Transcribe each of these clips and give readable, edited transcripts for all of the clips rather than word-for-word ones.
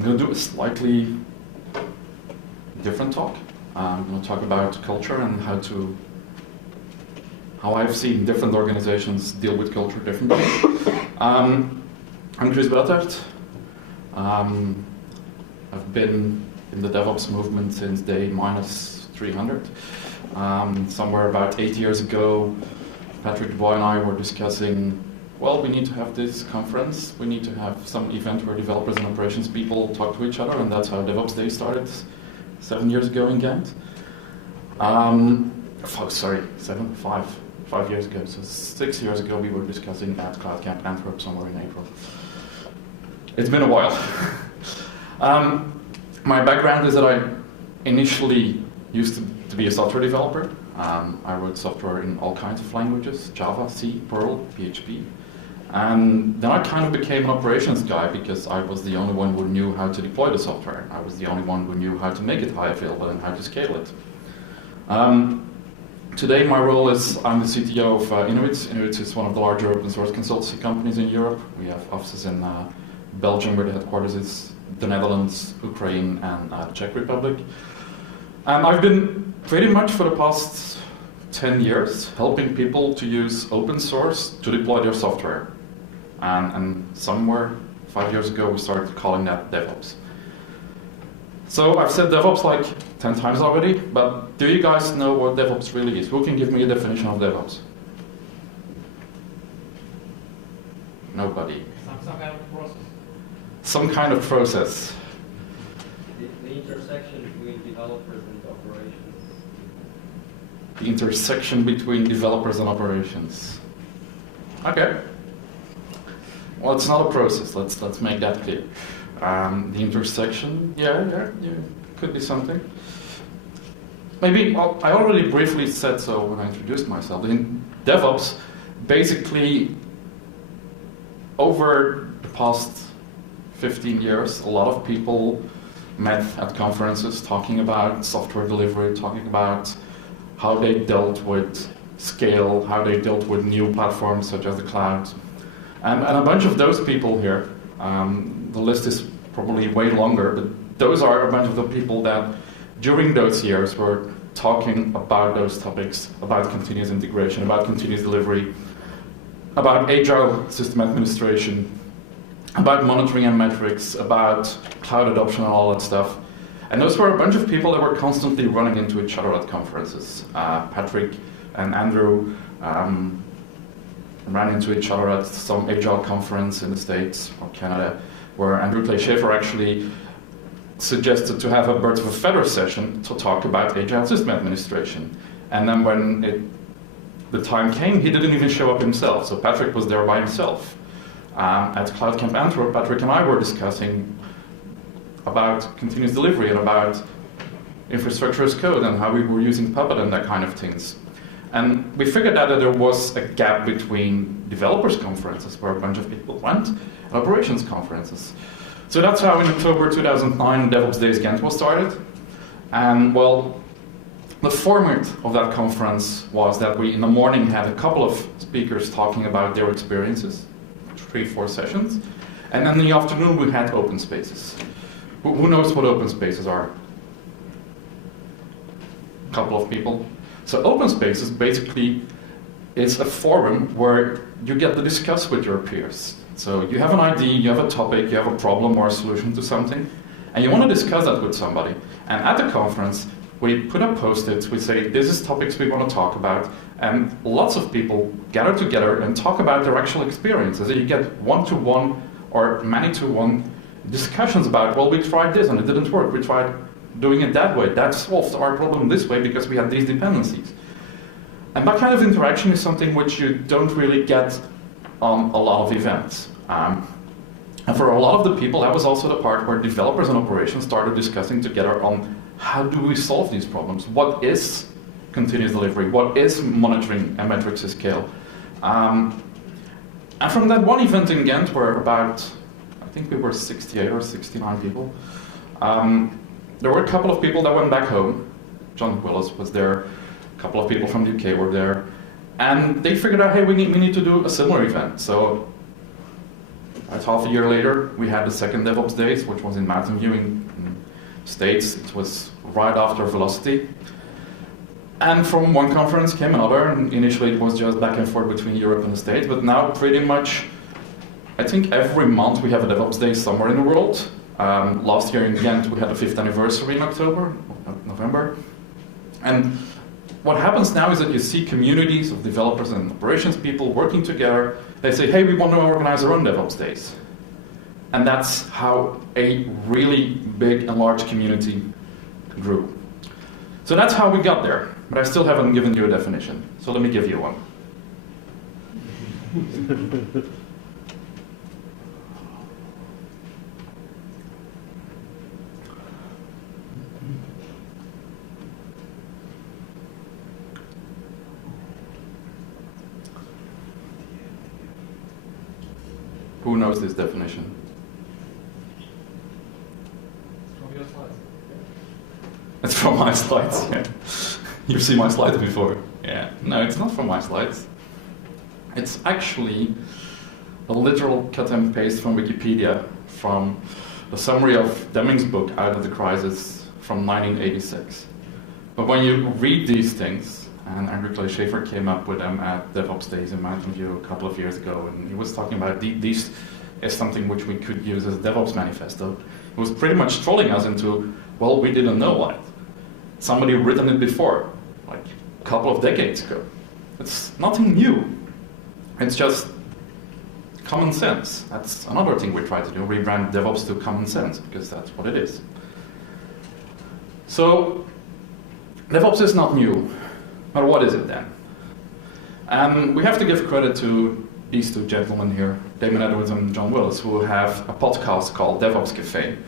I'm going to do a slightly different talk. I'm going to talk about culture and how I've seen different organizations deal with culture differently. I'm Kris Buytaert. I've been in the DevOps movement since day minus 300. Somewhere about 8 years ago, Patrick Dubois and I were discussing, well, we need to have this conference. We need to have some event where developers and operations people talk to each other, and that's how DevOps Day started 7 years ago in Ghent. 5 years ago. So 6 years ago, we were discussing at Cloud Camp Antwerp somewhere in April. It's been a while. My background is that I initially used to be a software developer. I wrote software in all kinds of languages, Java, C, Perl, PHP. And then I kind of became an operations guy because I was the only one who knew how to deploy the software. I was the only one who knew how to make it high available and how to scale it. Today my role is I'm the CTO of Inuit. Inuit is one of the larger open source consultancy companies in Europe. We have offices in Belgium, where the headquarters is, the Netherlands, Ukraine, and the Czech Republic. And I've been pretty much for the past 10 years helping people to use open source to deploy their software. And somewhere 5 years ago we started calling that DevOps. So I've said DevOps like 10 times already, but do you guys know what DevOps really is? Who can give me a definition of DevOps? Nobody. Some kind of process. Some kind of process. The intersection between developers and operations. The intersection between developers and operations. Okay. Well, it's not a process. Let's make that clear. The intersection, yeah, could be something. Maybe, well, I already briefly said so when I introduced myself. In DevOps, basically, over the past 15 years, a lot of people met at conferences talking about software delivery, talking about how they dealt with scale, how they dealt with new platforms such as the cloud. And a bunch of those people here, the list is probably way longer, but those are a bunch of the people that during those years were talking about those topics, about continuous integration, about continuous delivery, about Agile system administration, about monitoring and metrics, about cloud adoption and all that stuff. And those were a bunch of people that were constantly running into each other at conferences. Patrick and Andrew ran into each other at some Agile conference in the States or Canada, where Andrew Clay Schaefer actually suggested to have a birds of a feather session to talk about Agile system administration. And then when the time came, he didn't even show up himself, so Patrick was there by himself. At Cloud Camp Antwerp, Patrick and I were discussing about continuous delivery and about infrastructure as code and how we were using Puppet and that kind of things. And we figured out that there was a gap between developers conferences, where a bunch of people went, and operations conferences. So that's how in October 2009 DevOps Days Ghent was started. And well, the format of that conference was that we in the morning had a couple of speakers talking about their experiences, 3-4 sessions, and then in the afternoon we had open spaces. Who knows what open spaces are? A couple of people. So open spaces basically is a forum where you get to discuss with your peers. So you have an idea, you have a topic, you have a problem or a solution to something, and you want to discuss that with somebody. And at the conference, we put up post-its, we say, this is topics we want to talk about, and lots of people gather together and talk about their actual experiences. You get one-to-one or many-to-one discussions about, well, we tried this and it didn't work, we tried doing it that way, that solved our problem this way because we had these dependencies. And that kind of interaction is something which you don't really get on a lot of events. And for a lot of the people, that was also the part where developers and operations started discussing together on how do we solve these problems? What is continuous delivery? What is monitoring and metrics at scale? And from that one event in Ghent, where about, I think we were 68 or 69 people, there were a couple of people that went back home. John Willis was there, a couple of people from the UK were there, and they figured out, hey, we need to do a similar event. So About half a year later, we had the second DevOps Days, which was in Mountain View in States. It was right after Velocity. And from one conference came another, and initially it was just back and forth between Europe and the States, but now pretty much, I think every month we have a DevOps Day somewhere in the world. Last year in Ghent we had the 5th anniversary in November. And what happens now is that you see communities of developers and operations people working together. They say, hey, we want to organize our own DevOps Days. And that's how a really big and large community grew. So that's how we got there, but I still haven't given you a definition. So let me give you one. Who knows this definition? From your slides. It's from my slides, yeah. You've seen my slides before. Yeah. No, it's not from my slides. It's actually a literal cut and paste from Wikipedia, from the summary of Deming's book, Out of the Crisis, from 1986. But when you read these things, and Andrew Clay Schaefer came up with them at DevOps Days in Mountain View a couple of years ago, and he was talking about these as something which we could use as a DevOps manifesto. It was pretty much trolling us into, well, we didn't know what. Somebody had written it before, like a couple of decades ago. It's nothing new. It's just common sense. That's another thing we try to do, rebrand DevOps to common sense, because that's what it is. So, DevOps is not new. But what is it then? And we have to give credit to these two gentlemen here, Damon Edwards and John Willis, who have a podcast called DevOps Cafe.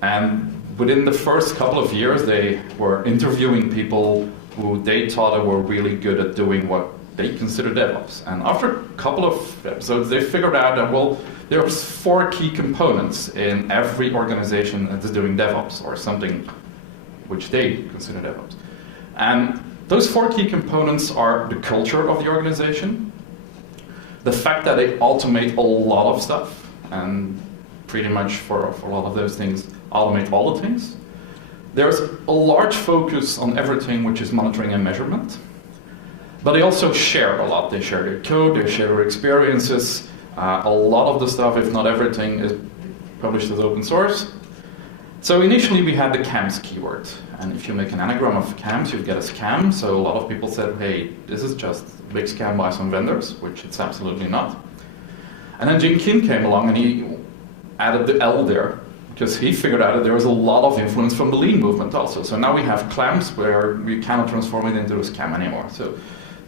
And within the first couple of years, they were interviewing people who they thought were really good at doing what they consider DevOps. And after a couple of episodes, they figured out that, well, there's 4 key components in every organization that is doing DevOps, or something which they consider DevOps. And those 4 key components are the culture of the organization, the fact that they automate a lot of stuff, and pretty much for a lot of those things, automate all the things. There's a large focus on everything which is monitoring and measurement, but they also share a lot. They share their code, they share their experiences. A lot of the stuff, if not everything, is published as open source. So initially we had the CAMS keyword, and if you make an anagram of CAMS, you get a scam. So a lot of people said, hey, this is just a big scam by some vendors, which it's absolutely not. And then Jim Kim came along and he added the L there, because he figured out that there was a lot of influence from the Lean movement also. So now we have CLAMS, where we cannot transform it into a scam anymore. So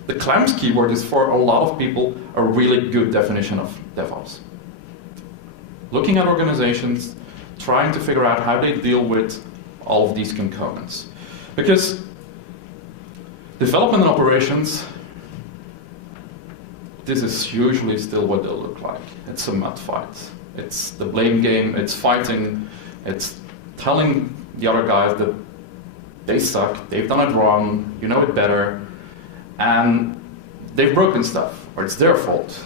the CLAMS keyword is, for a lot of people, a really good definition of DevOps. Looking at organizations, trying to figure out how they deal with all of these components. Because development and operations, this is usually still what they'll look like. It's a mud fight. It's the blame game, it's fighting, it's telling the other guys that they suck, they've done it wrong, you know it better, and they've broken stuff, or it's their fault.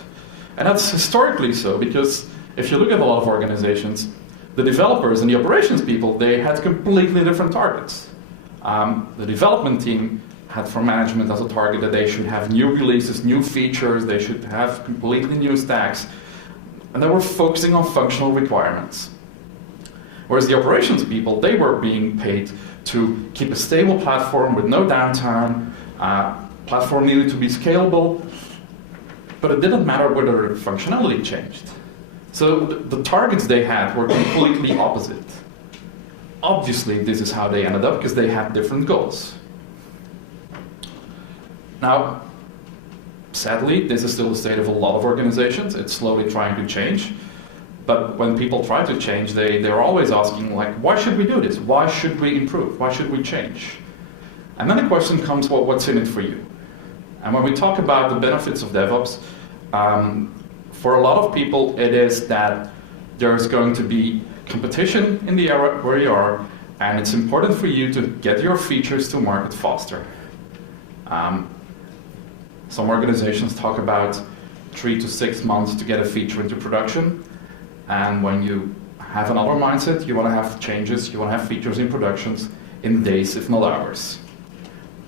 And that's historically so, because if you look at a lot of organizations, the developers and the operations people, they had completely different targets. The development team had for management as a target that they should have new releases, new features, they should have completely new stacks, and they were focusing on functional requirements. Whereas the operations people, they were being paid to keep a stable platform with no downtime, platform needed to be scalable, but it didn't matter whether the functionality changed. So the targets they had were completely opposite. Obviously, this is how they ended up, because they had different goals. Now, sadly, this is still the state of a lot of organizations. It's slowly trying to change. But when people try to change, they're always asking, like, why should we do this? Why should we improve? Why should we change? And then the question comes, well, what's in it for you? And when we talk about the benefits of DevOps, for a lot of people, it is that there's going to be competition in the area where you are, and it's important for you to get your features to market faster. Some organizations talk about 3 to 6 months to get a feature into production. And when you have another mindset, you want to have changes, you want to have features in productions in days, if not hours.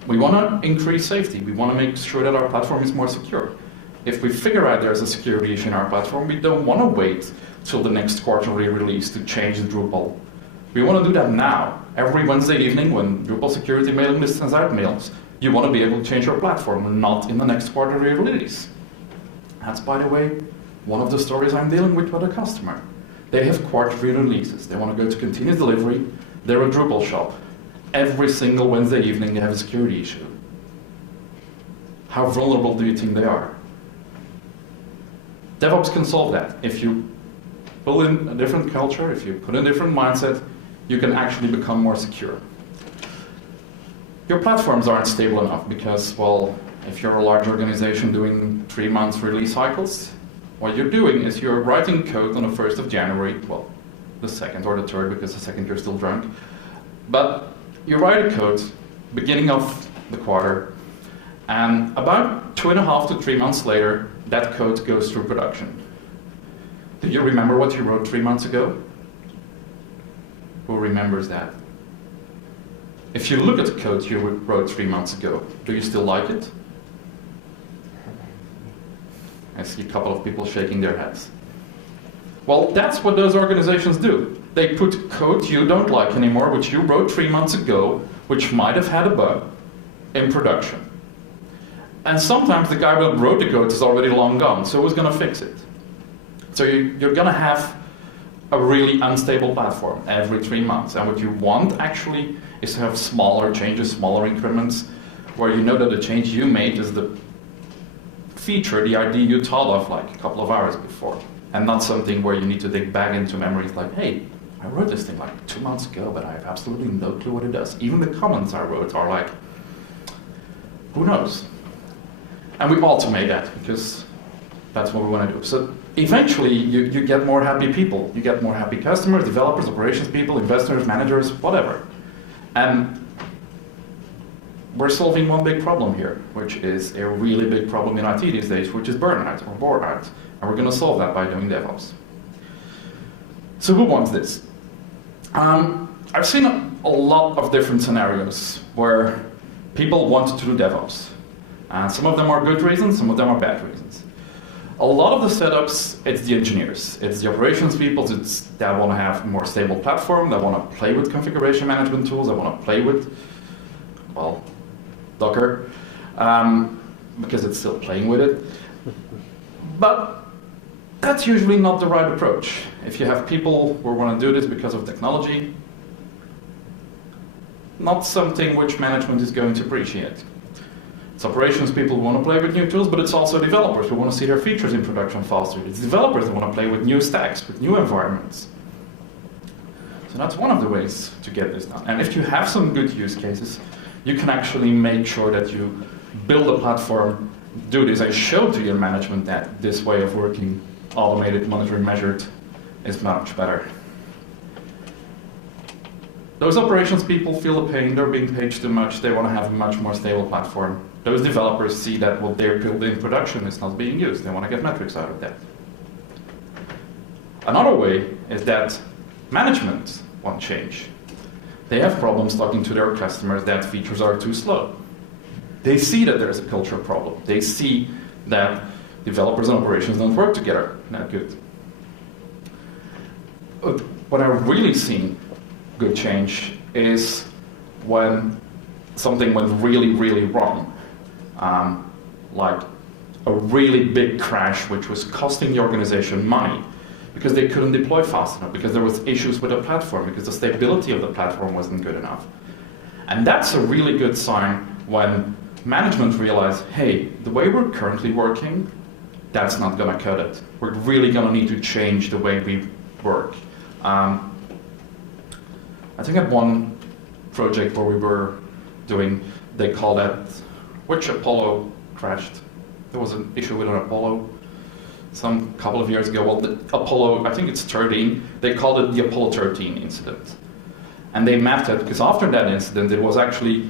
We want to increase safety. We want to make sure that our platform is more secure. If we figure out there's a security issue in our platform, we don't want to wait till the next quarterly release to change the Drupal. We want to do that now. Every Wednesday evening when Drupal security mailing list sends out mails, you want to be able to change your platform, not in the next quarterly release. That's, by the way, one of the stories I'm dealing with a customer. They have quarterly releases. They want to go to continuous delivery. They're a Drupal shop. Every single Wednesday evening they have a security issue. How vulnerable do you think they are? DevOps can solve that. If you pull in a different culture, if you put in a different mindset, you can actually become more secure. Your platforms aren't stable enough because, well, if you're a large organization doing 3 months release cycles, what you're doing is you're writing code on the 1st of January, well, the 2nd or the 3rd because the 2nd you're still drunk, but you write a code beginning of the quarter, and about 2.5 to 3 months later, that code goes through production. Do you remember what you wrote 3 months ago? Who remembers that? If you look at the code you wrote 3 months ago, do you still like it? I see a couple of people shaking their heads. Well, that's what those organizations do. They put code you don't like anymore, which you wrote 3 months ago, which might have had a bug, in production. And sometimes the guy who wrote the code is already long gone, so who's going to fix it? So you're going to have a really unstable platform every 3 months. And what you want, actually, is to have smaller changes, smaller increments, where you know that the change you made is the feature, the idea you thought of like a couple of hours before. And not something where you need to dig back into memories like, hey, I wrote this thing like 2 months ago, but I have absolutely no clue what it does. Even the comments I wrote are like, who knows? And we automate that because that's what we want to do. So eventually you get more happy people. You get more happy customers, developers, operations people, investors, managers, whatever. And we're solving one big problem here, which is a really big problem in IT these days, which is burnout or bore out. And we're going to solve that by doing DevOps. So who wants this? I've seen a lot of different scenarios where people want to do DevOps. Some of them are good reasons, some of them are bad reasons. A lot of the setups, it's the engineers, it's the operations people that want to have a more stable platform, that want to play with configuration management tools, that want to play with, well, Docker, because it's still playing with it. But that's usually not the right approach. If you have people who want to do this because of technology, not something which management is going to appreciate. It's operations people who want to play with new tools, but it's also developers who want to see their features in production faster. It's developers that want to play with new stacks, with new environments. So that's one of the ways to get this done. And if you have some good use cases, you can actually make sure that you build a platform, do this, and show to your management that this way of working, automated, monitored, measured, is much better. Those operations people feel the pain, they're being paid too much, they want to have a much more stable platform. Those developers see that what they're building in production is not being used, they want to get metrics out of that. Another way is that management want change. They have problems talking to their customers that features are too slow. They see that there's a cultural problem. They see that developers and operations don't work together. Not good. But what I've really seen good change is when something went really, really wrong. Like a really big crash which was costing the organization money because they couldn't deploy fast enough, because there was issues with the platform, because the stability of the platform wasn't good enough. And that's a really good sign when management realized, hey, the way we're currently working, that's not going to cut it. We're really going to need to change the way we work. I think at one project where we were doing, they called that, which Apollo crashed? There was an issue with an Apollo some couple of years ago. Well, the Apollo, I think it's 13, they called it the Apollo 13 incident. And they mapped it, because after that incident, it was actually,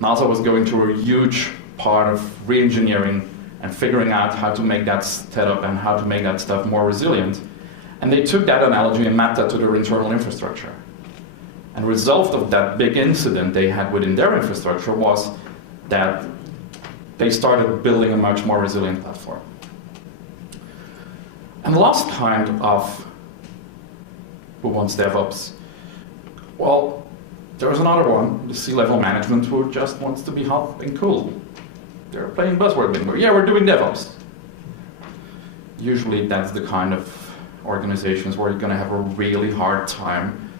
NASA was going through a huge part of re-engineering and figuring out how to make that setup and how to make that stuff more resilient. And they took that analogy and mapped that to their internal infrastructure. And the result of that big incident they had within their infrastructure was that they started building a much more resilient platform. And the last kind of who wants DevOps? Well, there's another one, the C-level management, who just wants to be hot and cool. They're playing buzzword bingo. Yeah, we're doing DevOps. Usually that's the kind of organizations where you're going to have a really hard time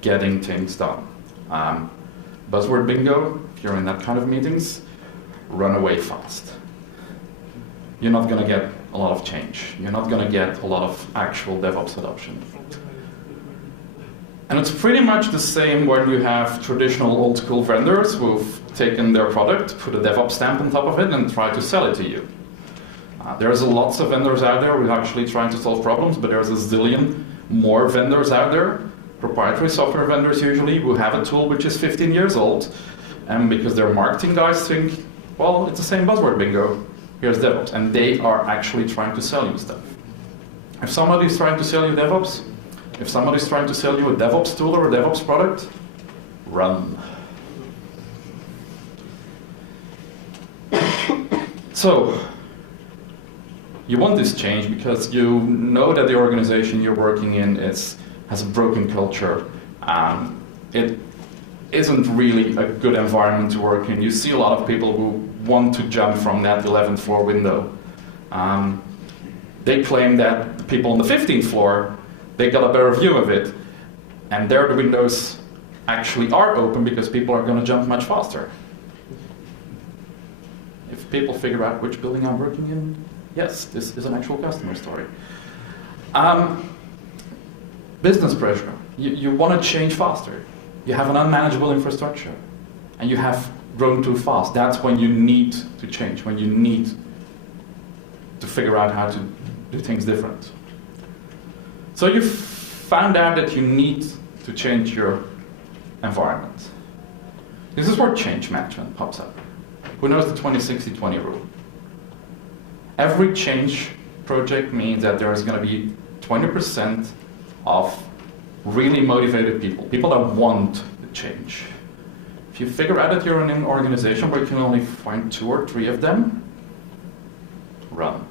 getting things done. Buzzword bingo, if you're in that kind of meetings, run away fast. You're not going to get a lot of change. You're not going to get a lot of actual DevOps adoption. And it's pretty much the same when you have traditional old school vendors who've taken their product, put a DevOps stamp on top of it, and try to sell it to you. There's lots of vendors out there who are actually trying to solve problems, but there's a zillion more vendors out there, proprietary software vendors usually, who have a tool which is 15 years old, and because their marketing guys think, well, it's the same buzzword bingo, here's DevOps, and they are actually trying to sell you stuff. If somebody's trying to sell you DevOps, if somebody's trying to sell you a DevOps tool or a DevOps product, run. So, you want this change because you know that the organization you're working in has a broken culture. It isn't really a good environment to work in. You see a lot of people who want to jump from that 11th floor window. They claim that the people on the 15th floor, they got a better view of it, and there the windows actually are open because people are going to jump much faster. If people figure out which building I'm working in, yes, this is an actual customer story. Business pressure. You want to change faster. You have an unmanageable infrastructure, and you have grown too fast. That's when you need to change, when you need to figure out how to do things different. So you found out that you need to change your environment. This is where change management pops up. Who knows the 20-60-20 rule? Every change project means that there is going to be 20% of really motivated people, people that want the change. If you figure out that you're in an organization where you can only find 2 or 3 of them, run.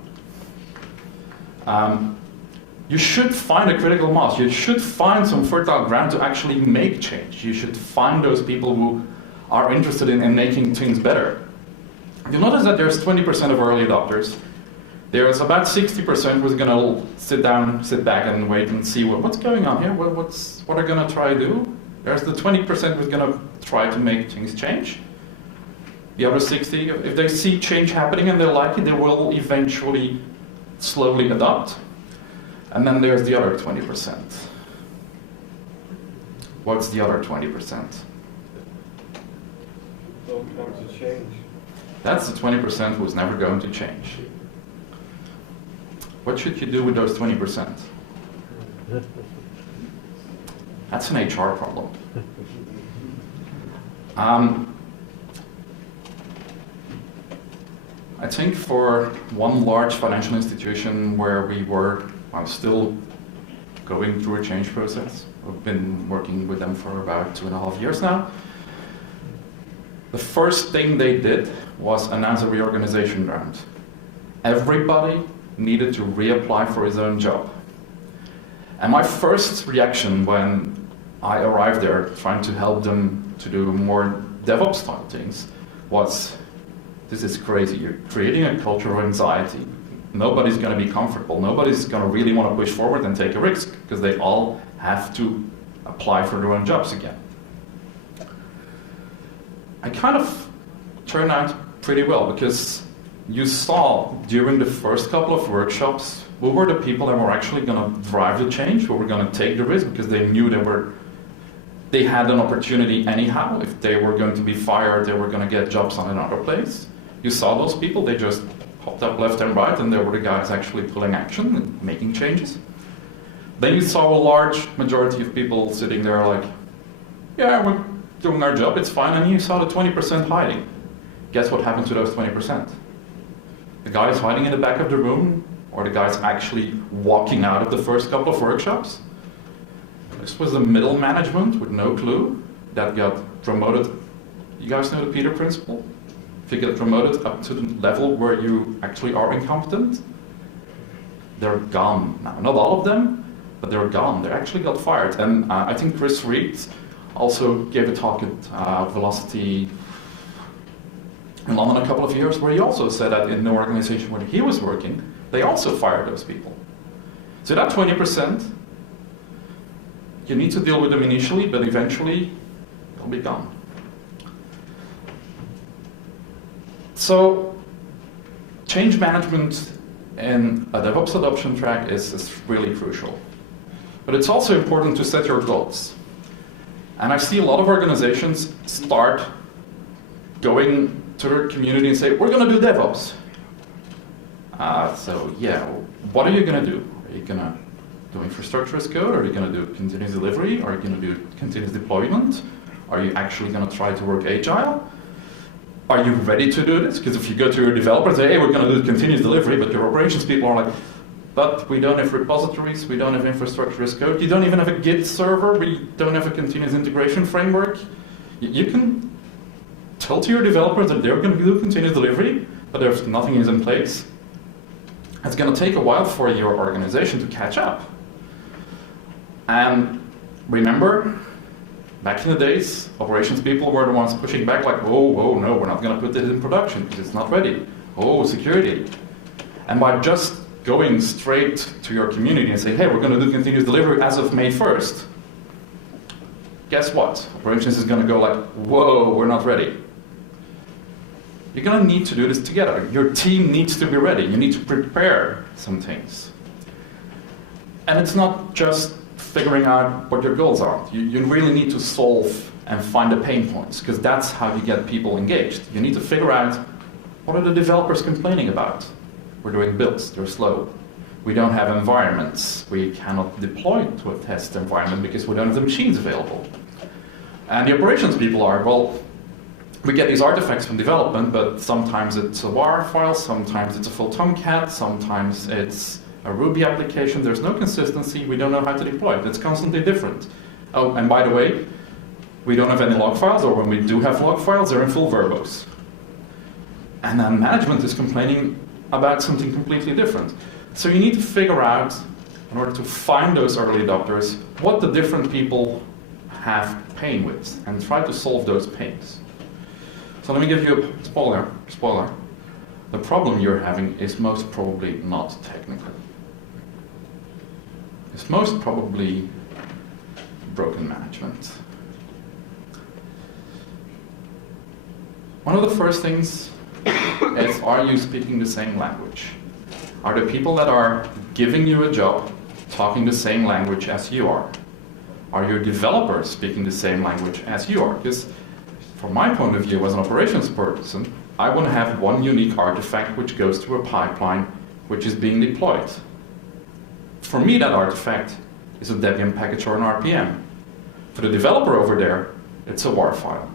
You should find a critical mass. You should find some fertile ground to actually make change. You should find those people who are interested in making things better. You'll notice that there's 20% of early adopters. There's about 60% who's going to sit back and wait and see what's going on here, what are going to try to do. There's the 20% who's going to try to make things change. The other 60, if they see change happening and they like it, they will eventually slowly adopt. And then there's the other 20%. What's the other 20%? Don't want to change. That's the 20% who's never going to change. What should you do with those 20%? That's an HR problem. I think for one large financial institution where we were still going through a change process, we've been working with them for about 2.5 years now. The first thing they did was announce a reorganization round. Everybody needed to reapply for his own job. And my first reaction when I arrived there trying to help them to do more DevOps type things was, this is crazy. You're creating a culture of anxiety. Nobody's going to be comfortable. Nobody's going to really want to push forward and take a risk because they all have to apply for their own jobs again. I kind of turned out pretty well because you saw during the first couple of workshops who were the people that were actually going to drive the change, who were going to take the risk because they knew they had an opportunity anyhow. If they were going to be fired, they were going to get jobs on another place. You saw those people, they just hopped up left and right, and they were the guys actually pulling action and making changes. Then you saw a large majority of people sitting there like, yeah, we're doing our job, it's fine, and you saw the 20% hiding. Guess what happened to those 20%? The guys hiding in the back of the room or the guys actually walking out of the first couple of workshops. This was the middle management with no clue that got promoted. You guys know the Peter principle? If you get promoted up to the level where you actually are incompetent, they're gone. Now, not all of them, but they're gone. They actually got fired. And I think Chris Reed also gave a talk at Velocity in London a couple of years where he also said that in the organization where he was working, they also fired those people. So that 20%, you need to deal with them initially, but eventually they'll be gone. So change management in a DevOps adoption track is really crucial. But it's also important to set your goals. And I see a lot of organizations start going to their community and say, we're going to do DevOps. So yeah, what are you going to do? Are you going to do infrastructure as code? Are you going to do continuous delivery? Are you going to do continuous deployment? Are you actually going to try to work Agile? Are you ready to do this? Because if you go to your developer and say, hey, we're going to do continuous delivery, but your operations people are like, but we don't have repositories, we don't have infrastructure as code, you don't even have a Git server, we don't have a continuous integration framework. You can tell to your developers that they're going to do continuous delivery, but there's nothing is in place. It's going to take a while for your organization to catch up. And remember, back in the days, operations people were the ones pushing back like, whoa, no, we're not going to put this in production because it's not ready. Oh, security. And by just going straight to your community and saying, hey, we're going to do continuous delivery as of May 1st, guess what? Operations is going to go like, whoa, we're not ready. You're going to need to do this together. Your team needs to be ready. You need to prepare some things. And it's not just figuring out what your goals are. You really need to solve and find the pain points, because that's how you get people engaged. You need to figure out, what are the developers complaining about? We're doing builds, they're slow. We don't have environments. We cannot deploy to a test environment because we don't have the machines available. And the operations people are, well, we get these artifacts from development, but sometimes it's a WAR file, sometimes it's a full Tomcat, sometimes it's a Ruby application. There's no consistency. We don't know how to deploy it. It's constantly different. Oh, and by the way, we don't have any log files, or when we do have log files, they're in full verbose. And then management is complaining about something completely different. So you need to figure out, in order to find those early adopters, what the different people have pain with, and try to solve those pains. So let me give you a spoiler. The problem you're having is most probably not technical. It's most probably broken management. One of the first things is, are you speaking the same language? Are the people that are giving you a job talking the same language as you are? Are your developers speaking the same language as you are? Because from my point of view as an operations person, I want to have one unique artifact which goes to a pipeline which is being deployed. For me, that artifact is a Debian package or an RPM. For the developer over there, it's a WAR file.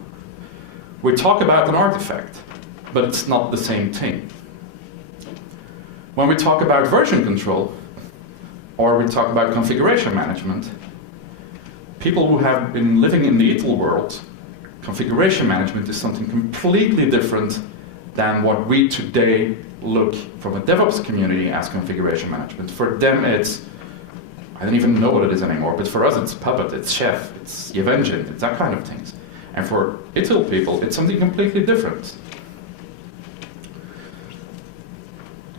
We talk about an artifact, but it's not the same thing. When we talk about version control, or we talk about configuration management, people who have been living in the ITIL world, configuration management is something completely different than what we today look from a DevOps community as configuration management. For them it's, I don't even know what it is anymore, but for us it's Puppet, it's Chef, it's Evengine, it's that kind of things. And for ITIL people, it's something completely different.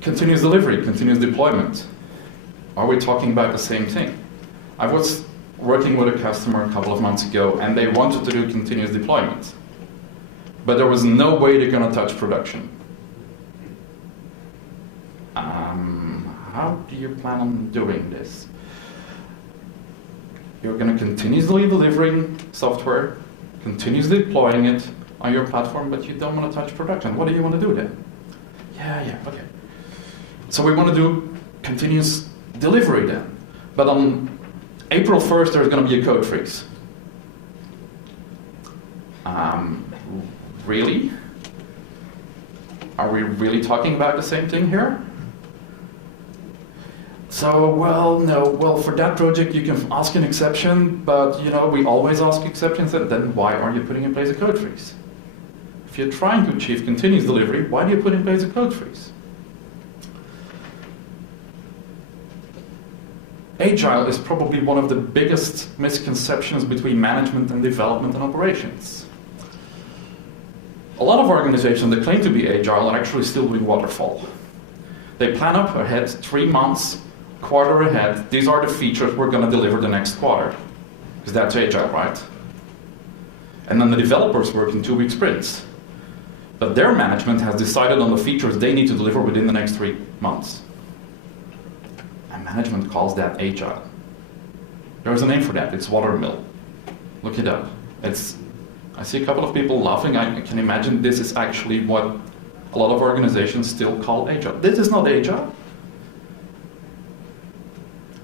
Continuous delivery, continuous deployment. Are we talking about the same thing? I was working with a customer a couple of months ago, and they wanted to do continuous deployment. But there was no way they're going to touch production. How do you plan on doing this? You're going to continuously delivering software, continuously deploying it on your platform, but you don't want to touch production. What do you want to do then? Yeah, okay. So we want to do continuous delivery then. But on April 1st, there's going to be a code freeze. Really? Are we really talking about the same thing here? So, well, no, well, for that project you can ask an exception, but we always ask exceptions, and then why are you putting in place a code freeze? If you're trying to achieve continuous delivery, why do you put in place a code freeze? Agile is probably one of the biggest misconceptions between management and development and operations. A lot of organizations that claim to be agile are actually still doing waterfall. They plan up ahead 3 months, quarter ahead. These are the features we're going to deliver the next quarter. Because that's agile, right? And then the developers work in 2-week sprints. But their management has decided on the features they need to deliver within the next 3 months. And management calls that agile. There's a name for that. It's watermill. Look it up. I see a couple of people laughing. I can imagine this is actually what a lot of organizations still call agile. This is not agile.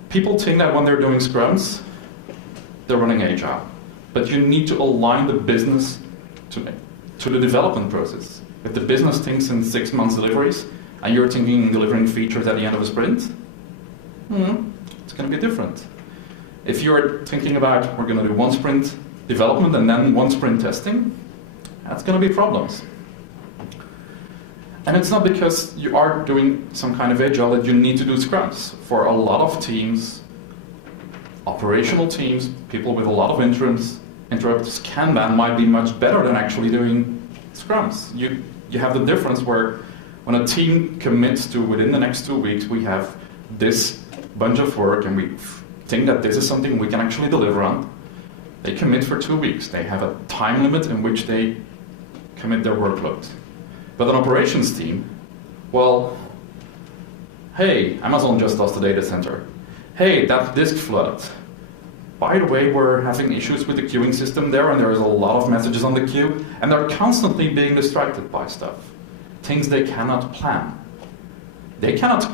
People think that when they're doing scrums, they're running agile. But you need to align the business to the development process. If the business thinks in 6 months deliveries, and you're thinking delivering features at the end of a sprint, it's going to be different. If you're thinking about, we're going to do 1 sprint development and then 1 sprint testing, that's going to be problems. And it's not because you are doing some kind of agile that you need to do scrums. For a lot of teams, operational teams, people with a lot of interrupts, Kanban might be much better than actually doing scrums. You have the difference where when a team commits to within the next 2 weeks, we have this bunch of work and we think that this is something we can actually deliver on. They commit for 2 weeks. They have a time limit in which they commit their workload. But an operations team, well, hey, Amazon just lost the data center. Hey, that disk flooded. By the way, we're having issues with the queuing system there, and there's a lot of messages on the queue, and they're constantly being distracted by stuff. Things they cannot plan. They cannot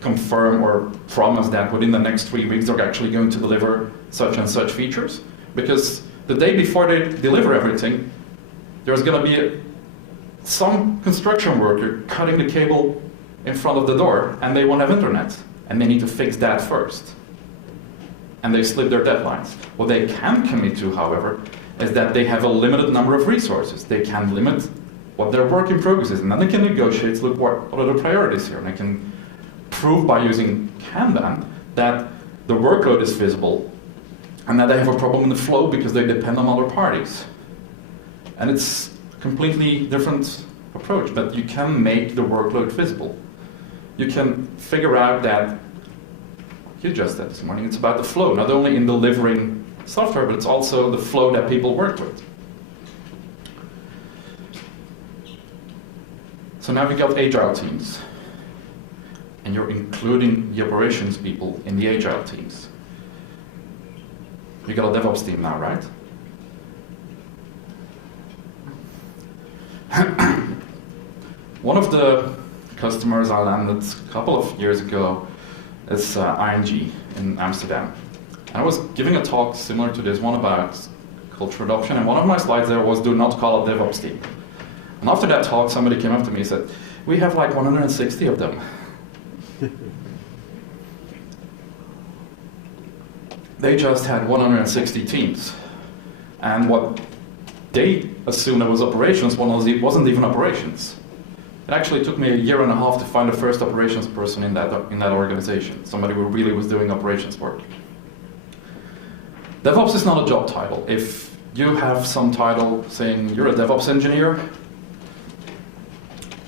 confirm or promise that within the next 3 weeks they're actually going to deliver such and such features, because the day before they deliver everything, there's going to be some construction worker cutting the cable in front of the door, and they won't have internet, and they need to fix that first. And they slip their deadlines. What they can commit to, however, is that they have a limited number of resources. They can limit what their work in progress is, and then they can negotiate, look, what are the priorities here, and they can prove by using Kanban that the workload is visible, and that they have a problem in the flow because they depend on other parties. And it's completely different approach, but you can make the workload visible. You can figure out that, you just said this morning, it's about the flow, not only in delivering software, but it's also the flow that people work with. So now we got agile teams, and you're including the operations people in the agile teams. You got a DevOps team now, right? One of the customers I landed a couple of years ago is ING in Amsterdam. And I was giving a talk similar to this one about culture adoption, and one of my slides there was do not call a DevOps team. And after that talk, somebody came up to me and said, we have like 160 of them. They just had 160 teams. And what they assumed it was operations, it wasn't even operations. It actually took me 1.5 years to find the first operations person in that organization, somebody who really was doing operations work. DevOps is not a job title. If you have some title saying you're a DevOps engineer,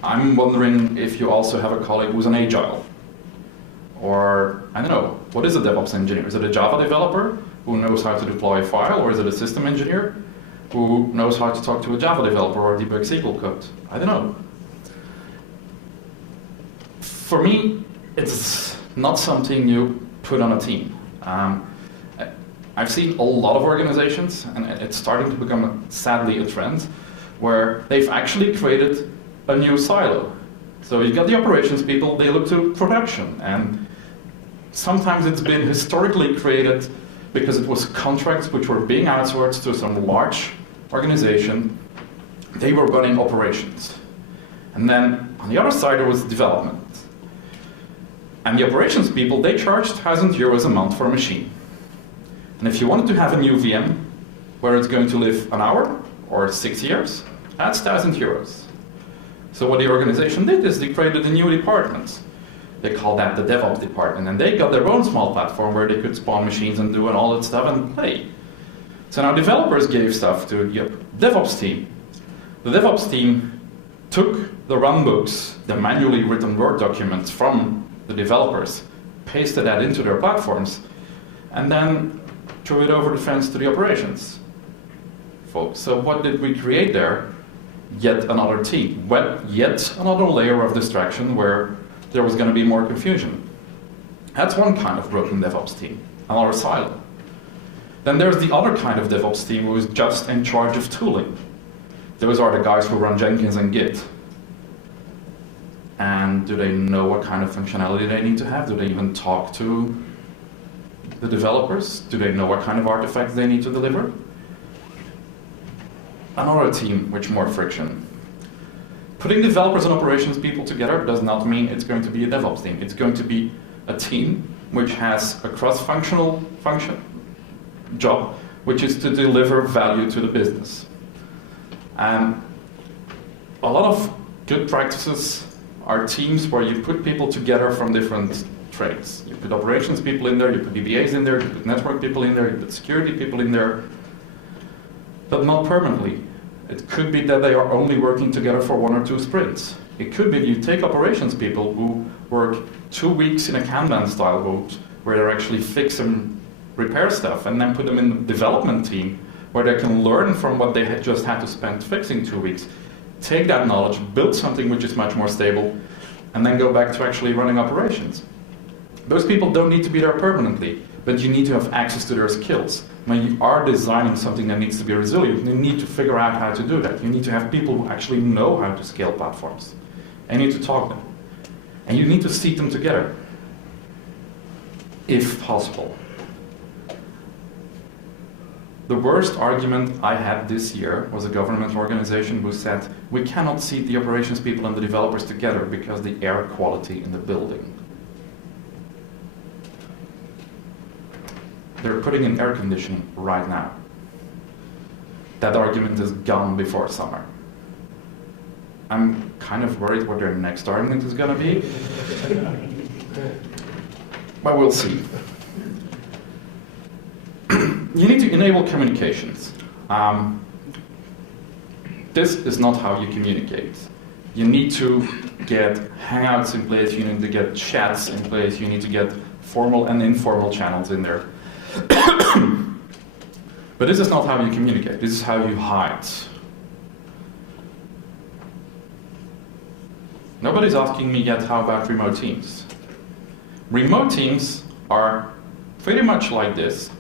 I'm wondering if you also have a colleague who's an Agile. Or, I don't know, what is a DevOps engineer? Is it a Java developer who knows how to deploy a file, or is it a system engineer who knows how to talk to a Java developer or debug SQL code? I don't know. For me, it's not something you put on a team. I've seen a lot of organizations, and it's starting to become, sadly, a trend, where they've actually created a new silo. So you've got the operations people, they look to production, and sometimes it's been historically created because it was contracts which were being outsourced to some large organization. They were running operations. And then on the other side there was development. And the operations people, they charged 1,000 euros a month for a machine. And if you wanted to have a new VM where it's going to live an hour or 6 years, that's 1,000 euros. So what the organization did is they created a new department. They called that the DevOps department, and they got their own small platform where they could spawn machines and do all that stuff and play. So now developers gave stuff to the DevOps team. The DevOps team took the runbooks, the manually written Word documents from the developers, pasted that into their platforms, and then threw it over the fence to the operations folks. So what did we create there? Yet another team, yet another layer of distraction where there was going to be more confusion. That's one kind of broken DevOps team, another silo. Then there's the other kind of DevOps team who is just in charge of tooling. Those are the guys who run Jenkins and Git. And do they know what kind of functionality they need to have? Do they even talk to the developers? Do they know what kind of artifacts they need to deliver? Another team with more friction. Putting developers and operations people together does not mean it's going to be a DevOps team. It's going to be a team which has a cross-functional job, which is to deliver value to the business. And a lot of good practices are teams where you put people together from different trades. You put operations people in there, you put DBAs in there, you put network people in there, you put security people in there, but not permanently. It could be that they are only working together for 1 or 2 sprints. It could be you take operations people who work 2 weeks in a Kanban style boot where they actually fix and repair stuff, and then put them in the development team where they can learn from what they had just had to spend fixing 2 weeks. Take that knowledge, build something which is much more stable, and then go back to actually running operations. Those people don't need to be there permanently, but you need to have access to their skills. When you are designing something that needs to be resilient, you need to figure out how to do that. You need to have people who actually know how to scale platforms. And you need to talk them. And you need to seat them together, if possible. The worst argument I had this year was a government organization who said, we cannot seat the operations people and the developers together because the air quality in the building. They're putting in air conditioning right now. That argument is gone before summer. I'm kind of worried what their next argument is going to be. But we'll see. You need to enable communications. This is not how you communicate. You need to get Hangouts in place, you need to get chats in place, you need to get formal and informal channels in there. But this is not how you communicate, this is how you hide. Nobody's asking me yet, how about remote teams? Remote teams are pretty much like this,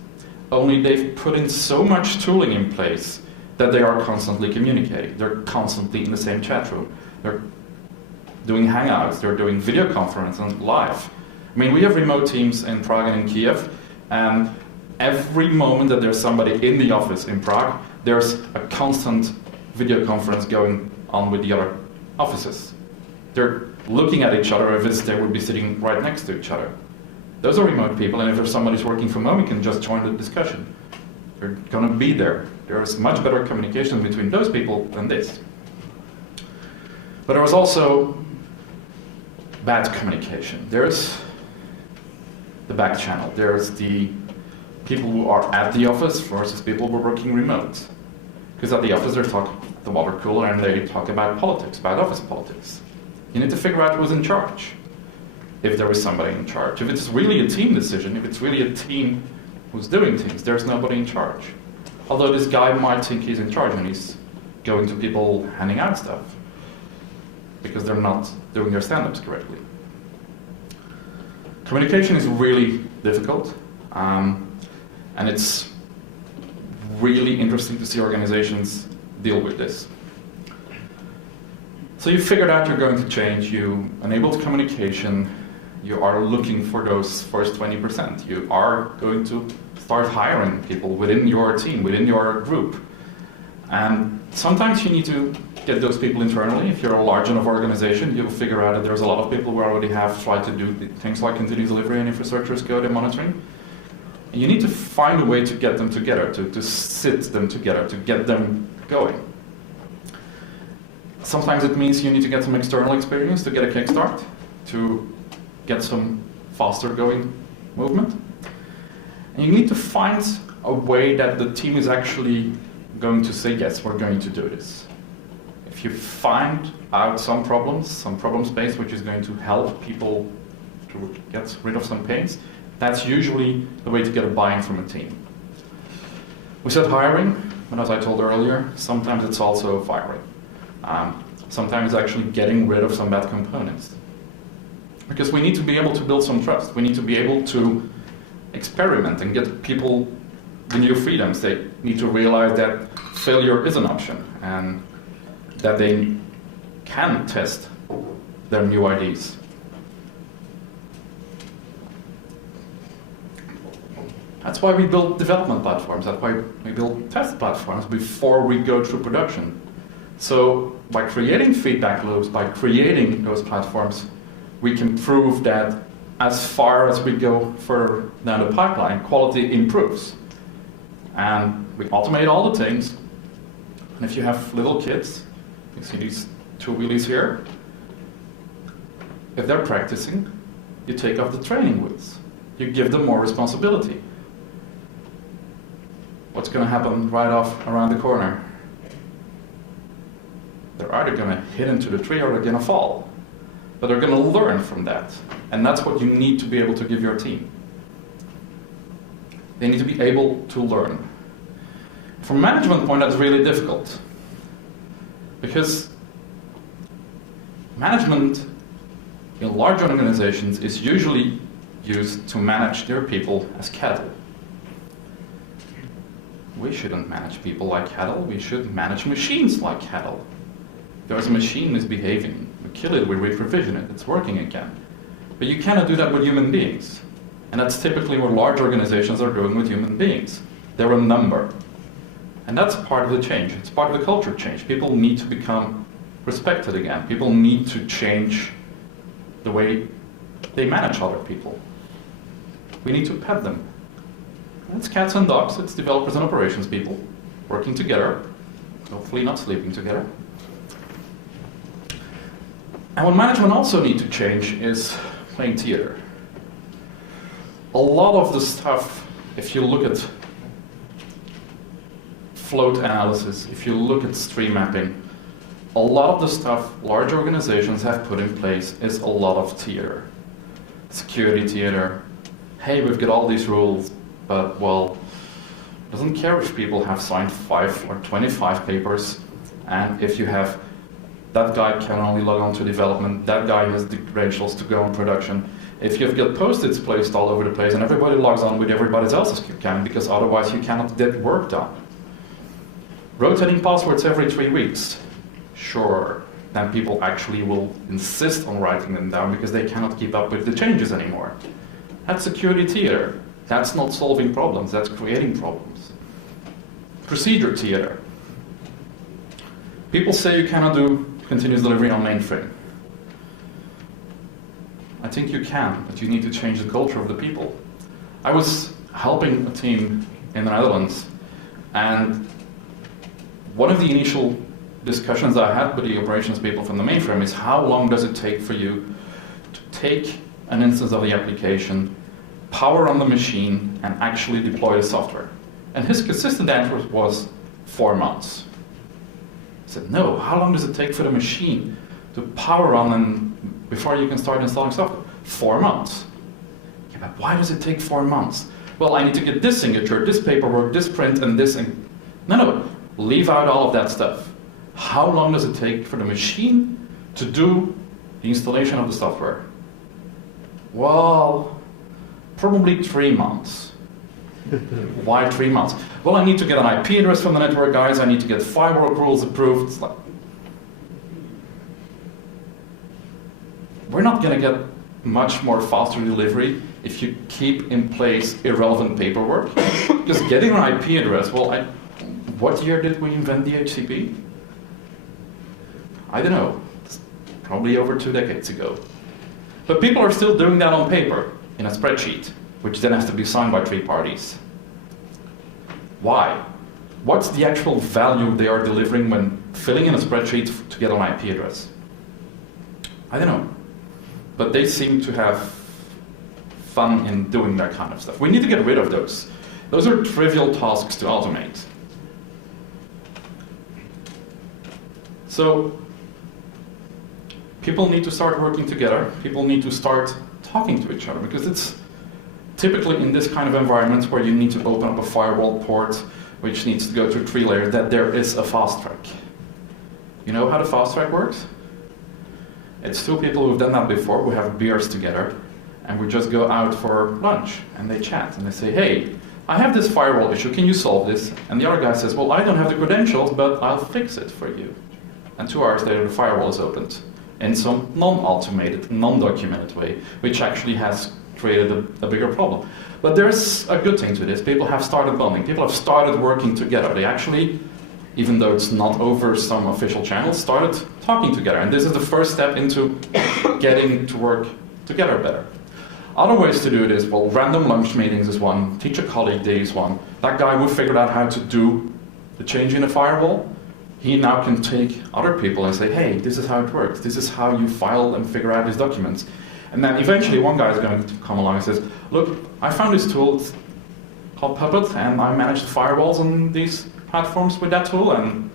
only they've put in so much tooling in place that they are constantly communicating. They're constantly in the same chat room. They're doing Hangouts, they're doing video conference and live. I mean, we have remote teams in Prague and in Kiev, and every moment that there's somebody in the office in Prague, there's a constant video conference going on with the other offices. They're looking at each other as if they would be sitting right next to each other. Those are remote people, and if there's somebody's working from home, you can just join the discussion. They're going to be there. There's much better communication between those people than this. But there was also bad communication. There's the BackChannel. There's the people who are at the office versus people who are working remote. Because at the office, they talk the water cooler and they talk about politics, about office politics. You need to figure out who's in charge, if there is somebody in charge. If it's really a team decision, if it's really a team who's doing things, there's nobody in charge. Although this guy might think he's in charge and he's going to people handing out stuff because they're not doing their stand-ups correctly. Communication is really difficult, and it's really interesting to see organizations deal with this. So you figured out you're going to change, you enabled communication, you are looking for those first 20%. You are going to start hiring people within your team, within your group. And sometimes you need to get those people internally. If you're a large enough organization, you'll figure out that there's a lot of people who already have tried to do things like continuous delivery and infrastructure as code and monitoring. And you need to find a way to get them together, to sit them together, to get them going. Sometimes it means you need to get some external experience to get a kickstart, to get some faster going movement. And you need to find a way that the team is actually going to say, yes, we're going to do this. If you find out some problem space which is going to help people to get rid of some pains, that's usually the way to get a buy-in from a team. We said hiring, but as I told earlier, sometimes it's also firing. Sometimes it's actually getting rid of some bad components. Because we need to be able to build some trust. We need to be able to experiment and get people the new freedoms. They need to realize that failure is an option and that they can test their new ideas. That's why we build development platforms. That's why we build test platforms before we go through production. So by creating feedback loops, by creating those platforms, we can prove that as far as we go further down the pipeline, quality improves. And we automate all the things. And if you have little kids, you see these two wheelies here, if they're practicing, you take off the training wheels. You give them more responsibility. What's going to happen right off around the corner? They're either going to hit into the tree or they're going to fall. But they're going to learn from that. And that's what you need to be able to give your team. They need to be able to learn. From a management point, that's really difficult. Because management in large organizations is usually used to manage their people as cattle. We shouldn't manage people like cattle. We should manage machines like cattle. If there's a machine misbehaving, we kill it, we reprovision it, it's working again. But you cannot do that with human beings. And that's typically what large organizations are doing with human beings. They're a number. And that's part of the change. It's part of the culture change. People need to become respected again. People need to change the way they manage other people. We need to pet them. It's cats and dogs, it's developers and operations people working together, hopefully not sleeping together. And what management also needs to change is playing theater. A lot of the stuff, if you look at float analysis, if you look at stream mapping, a lot of the stuff large organizations have put in place is a lot of theater. Security theater. Hey, we've got all these rules, but, well, doesn't care if people have signed 5 or 25 papers, and if you have that guy can only log on to development, that guy has the credentials to go on production. If you've got post-its placed all over the place and everybody logs on with everybody else's account, because otherwise you cannot get work done. Rotating passwords every 3 weeks. Sure, then people actually will insist on writing them down because they cannot keep up with the changes anymore. That's security theater. That's not solving problems, that's creating problems. Procedure theater. People say you cannot do continuous delivery on mainframe. I think you can, but you need to change the culture of the people. I was helping a team in the Netherlands, and one of the initial discussions I had with the operations people from the mainframe is how long does it take for you to take an instance of the application, power on the machine, and actually deploy the software? And his consistent answer was 4 months. I said, no, how long does it take for the machine to power on and before you can start installing software? 4 months. Yeah, but why does it take 4 months? Well, I need to get this signature, this paperwork, this print, and this. No, leave out all of that stuff. How long does it take for the machine to do the installation of the software? Well, probably 3 months. Why 3 months? Well, I need to get an IP address from the network guys, I need to get firewall rules approved. It's like, we're not going to get much more faster delivery if you keep in place irrelevant paperwork. Because getting an IP address, well, what year did we invent DHCP? I don't know, probably over 2 decades ago. But people are still doing that on paper, in a spreadsheet, which then has to be signed by 3 parties. Why? What's the actual value they are delivering when filling in a spreadsheet to get an IP address? I don't know. But they seem to have fun in doing that kind of stuff. We need to get rid of those. Those are trivial tasks to automate. So, people need to start working together. People need to start talking to each other, because it's typically in this kind of environment where you need to open up a firewall port which needs to go through 3 layers that there is a fast track. You know how the fast track works? It's 2 people who've done that before, who have beers together, and we just go out for lunch and they chat and they say, hey, I have this firewall issue, can you solve this? And the other guy says, well, I don't have the credentials, but I'll fix it for you. And 2 hours later the firewall is opened in some non-automated, non-documented way, which actually has created a bigger problem. But there's a good thing to this. People have started bonding. People have started working together. They actually, even though it's not over some official channels, started talking together. And this is the first step into getting to work together better. Other ways to do this, well, random lunch meetings is one, teach a colleague day is one. That guy who figured out how to do the change in a firewall, he now can take other people and say, hey, this is how it works. This is how you file and figure out these documents. And then eventually one guy is going to come along and says, look, I found this tool called Puppet, and I manage the firewalls on these platforms with that tool, and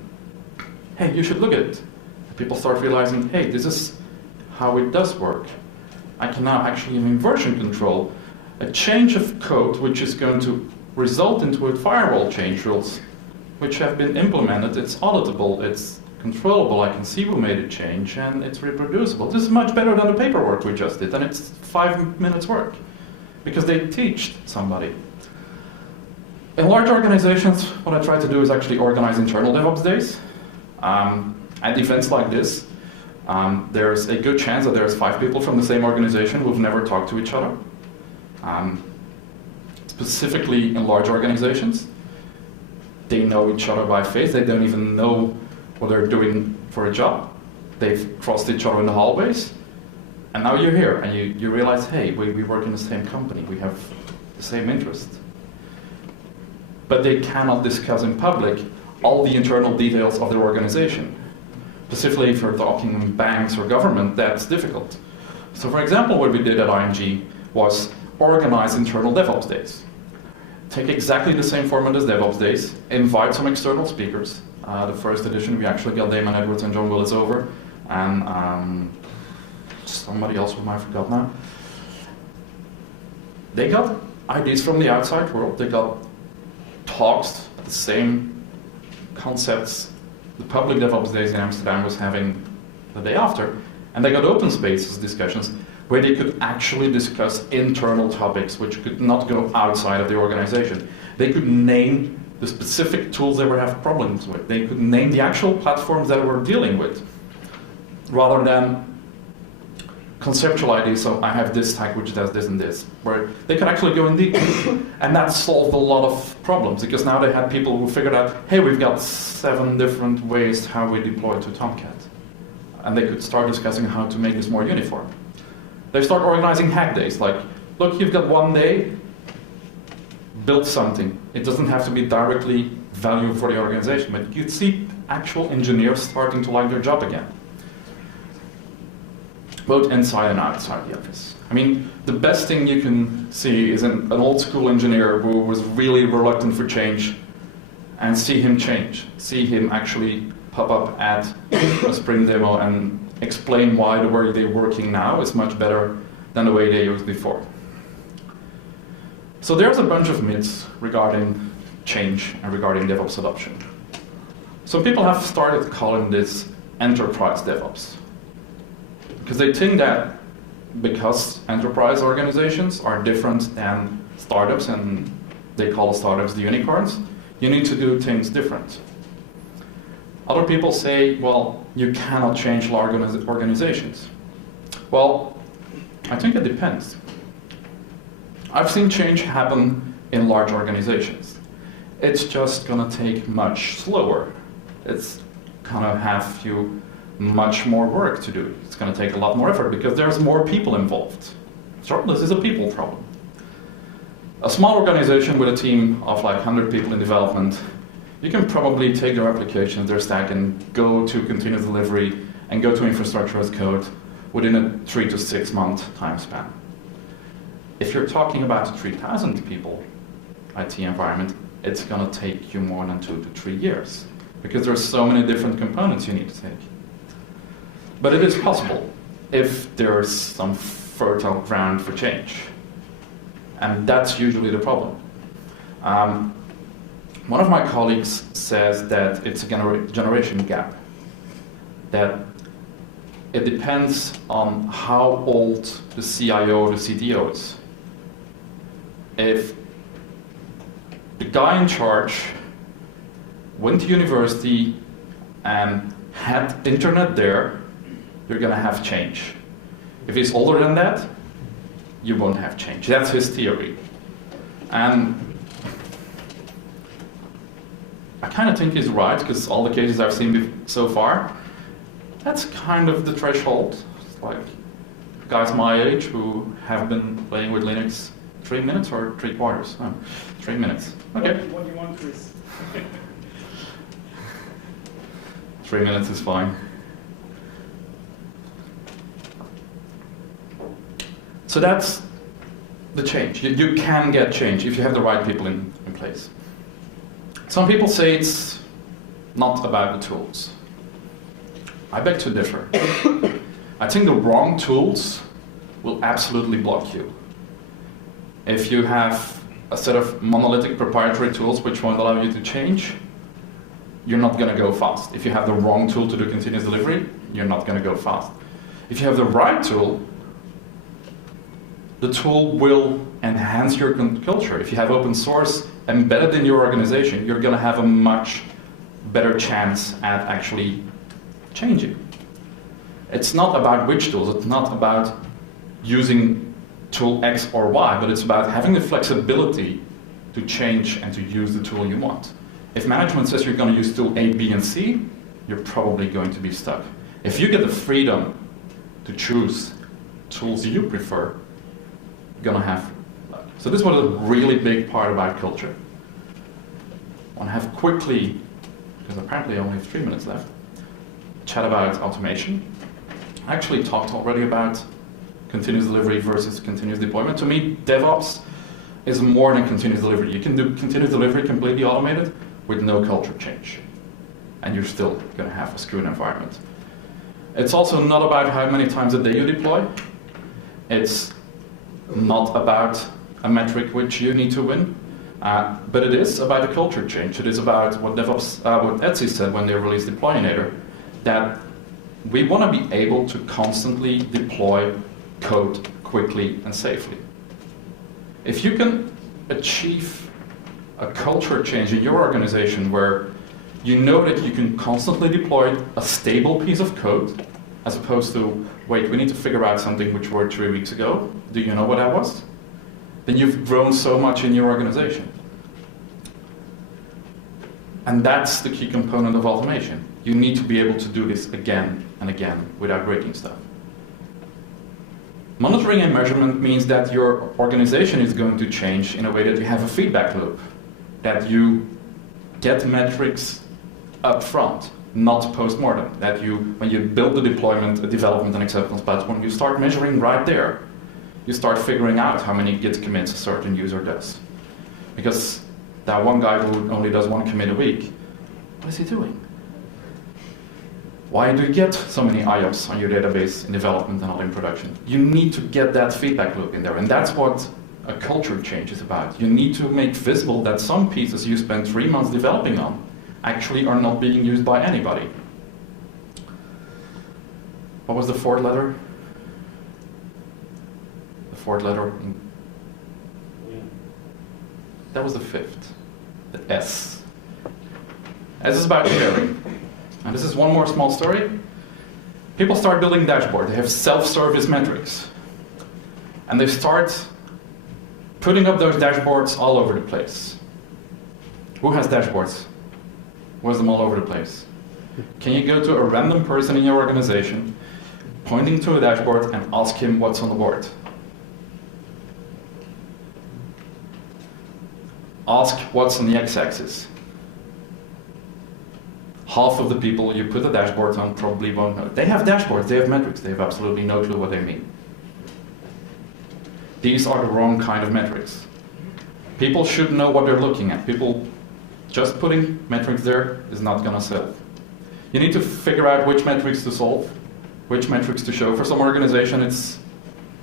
hey, you should look at it. And people start realizing, hey, this is how it does work. I can now actually, in version control, a change of code which is going to result into a firewall change rules, which have been implemented. It's auditable, it's controllable, I can see who made a change, and it's reproducible. This is much better than the paperwork we just did, and it's 5 minutes work, because they teach somebody. In large organizations, what I try to do is actually organize internal DevOps days. At events like this, there's a good chance that there's 5 people from the same organization who've never talked to each other. Specifically in large organizations, they know each other by face, they don't even know what they're doing for a job. They've crossed each other in the hallways, and now you're here, and you realize, hey, we work in the same company, we have the same interest. But they cannot discuss in public all the internal details of their organization. Specifically if you're talking in banks or government, that's difficult. So for example, what we did at ING was organize internal DevOps days. Take exactly the same format as DevOps days, invite some external speakers. The first edition, we actually got Damon Edwards and John Willis over, and somebody else whom I forgot now. They got ideas from the outside world. They got talks, the same concepts the public DevOps days in Amsterdam was having the day after, and they got open spaces discussions where they could actually discuss internal topics which could not go outside of the organization. They could name the specific tools they would have problems with. They could name the actual platforms that we're dealing with, rather than conceptual ideas, so I have this tag which does this and this, where they could actually go in deep. And that solved a lot of problems, because now they had people who figured out, hey, we've got 7 different ways how we deploy to Tomcat. And they could start discussing how to make this more uniform. They start organizing hack days, like, look, you've got 1 day, build something. It doesn't have to be directly value for the organization, but you'd see actual engineers starting to like their job again. Both inside and outside the office. I mean, the best thing you can see is an old school engineer who was really reluctant for change, and see him change. See him actually pop up at a sprint demo and explain why the way they're working now is much better than the way they used before. So there's a bunch of myths regarding change and regarding DevOps adoption. Some people have started calling this enterprise DevOps, because they think that because enterprise organizations are different than startups, and they call startups the unicorns, you need to do things different. Other people say, well, you cannot change large organizations. Well, I think it depends. I've seen change happen in large organizations. It's just going to take much slower. It's going to have you much more work to do. It's going to take a lot more effort because there's more people involved. Sure, this is a people problem. A small organization with a team of like 100 people in development, you can probably take their applications, their stack, and go to continuous delivery and go to infrastructure as code within a 3 to 6 month time span. If you're talking about a 3,000 people IT environment, it's going to take you more than 2 to 3 years because there's so many different components you need to take. But it is possible if there's some fertile ground for change. And that's usually the problem. One of my colleagues says that it's a generation gap, that it depends on how old the CIO or the CTO is. If the guy in charge went to university and had internet there, you're going to have change. If he's older than that, you won't have change. That's his theory. And I kind of think he's right, because all the cases I've seen so far, that's kind of the threshold. It's like guys my age who have been playing with Linux 3 minutes or 3/4? Oh, 3 minutes. Okay. What do you want, Kris? 3 minutes is fine. So that's the change. You can get change if you have the right people in place. Some people say it's not about the tools. I beg to differ. I think the wrong tools will absolutely block you. If you have a set of monolithic proprietary tools which won't allow you to change, you're not going to go fast. If you have the wrong tool to do continuous delivery, you're not going to go fast. If you have the right tool, the tool will enhance your culture. If you have open source embedded in your organization, you're going to have a much better chance at actually changing. It's not about which tools, it's not about using tool X or Y, but it's about having the flexibility to change and to use the tool you want. If management says you're going to use tool A, B, and C, you're probably going to be stuck. If you get the freedom to choose tools you prefer, you're going to have luck. So this was a really big part about culture. I want to have quickly, because apparently I only have 3 minutes left, chat about automation. I actually talked already about continuous delivery versus continuous deployment. To me, DevOps is more than continuous delivery. You can do continuous delivery completely automated with no culture change. And you're still going to have a screwed environment. It's also not about how many times a day you deploy. It's not about a metric which you need to win. But it is about the culture change. It is about what DevOps, what Etsy said when they released Deployinator, that we want to be able to constantly deploy code quickly and safely. If you can achieve a culture change in your organization where you know that you can constantly deploy a stable piece of code, as opposed to, wait, we need to figure out something which worked 3 weeks ago, do you know what that was? Then you've grown so much in your organization. And that's the key component of automation. You need to be able to do this again and again without breaking stuff. Monitoring and measurement means that your organization is going to change in a way that you have a feedback loop, that you get metrics up front, not post-mortem, that you, when you build the deployment, development, and acceptance platform, you start measuring right there. You start figuring out how many Git commits a certain user does. Because that one guy who only does 1 commit a week, what is he doing? Why do you get so many IOPS on your database in development and not in production? You need to get that feedback loop in there, and that's what a culture change is about. You need to make visible that some pieces you spent 3 months developing on actually are not being used by anybody. What was the 4th letter? The 4th letter? That was the 5th. The S. S is about sharing. And this is one more small story. People start building dashboards. They have self-service metrics. And they start putting up those dashboards all over the place. Who has dashboards? Who has them all over the place? Can you go to a random person in your organization, pointing to a dashboard, and ask him what's on the board? Ask what's on the x-axis. Half of the people you put a dashboard on probably won't know. They have dashboards, they have metrics, they have absolutely no clue what they mean. These are the wrong kind of metrics. People should know what they're looking at. People just putting metrics there is not going to sell. You need to figure out which metrics to solve, which metrics to show. For some organization, it's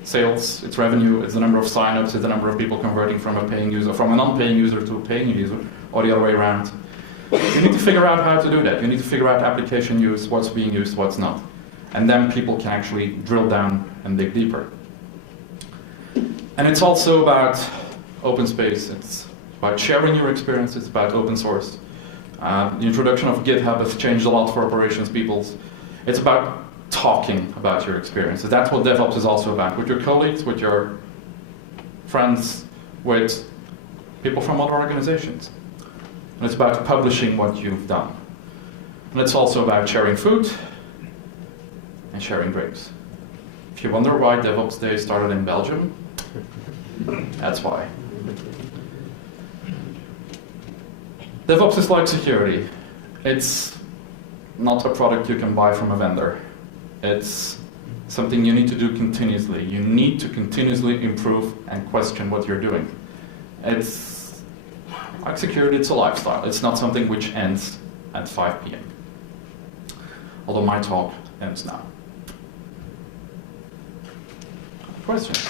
sales, it's revenue, it's the number of signups, it's the number of people converting from a paying user, from a non-paying user to a paying user, or the other way around. You need to figure out how to do that. You need to figure out application use, what's being used, what's not. And then people can actually drill down and dig deeper. And it's also about open space. It's about sharing your experience. It's about open source. The introduction of GitHub has changed a lot for operations people. It's about talking about your experiences. That's what DevOps is also about, with your colleagues, with your friends, with people from other organizations. And it's about publishing what you've done. And it's also about sharing food and sharing drinks. If you wonder why DevOps Day started in Belgium, that's why. DevOps is like security. It's not a product you can buy from a vendor. It's something you need to do continuously. You need to continuously improve and question what you're doing. It's like security, it's a lifestyle. It's not something which ends at 5 p.m. Although my talk ends now. Questions?